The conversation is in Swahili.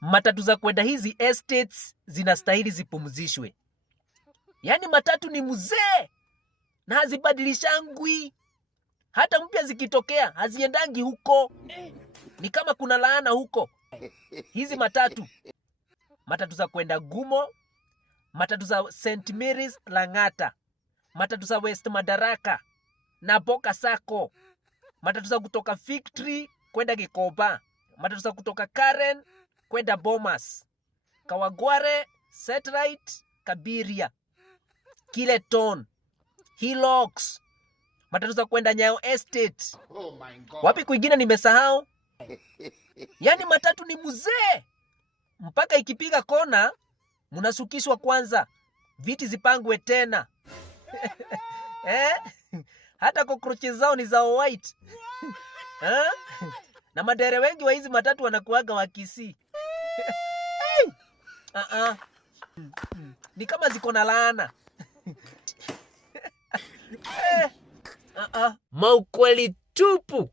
matatu za kwenda hizi estates zinastahili zipumzishwe. Yaani matatu ni mzee na hazibadilishangwi. Hata mpya zikitokea haziendangi huko. Ni kama kuna laana huko. Hizi matatu za kwenda Gumo, matatu za St. Mary's Lang'ata, matatu za West Madaraka na Boka Sacco, matatu za kutoka Fig Tree kwenda Gikoba, matatu za kutoka Karen kwenda Bomas, Kawagware, Satellite, Kabiria, Kileton, Hillocks, matatu za kwenda Nyayo Estate. Oh my God. Wapi kwingine nimesahau? Yaani matatu ni mzee. Mpaka ikipiga kona, munasukishwa kwanza. Viti zipangwe tena. Hata cockroaches zao ni za white. Na madere wengi wa hizi matatu wanakuaga wa Kisii. Ni kama ziko na laana. Maukweli tupu.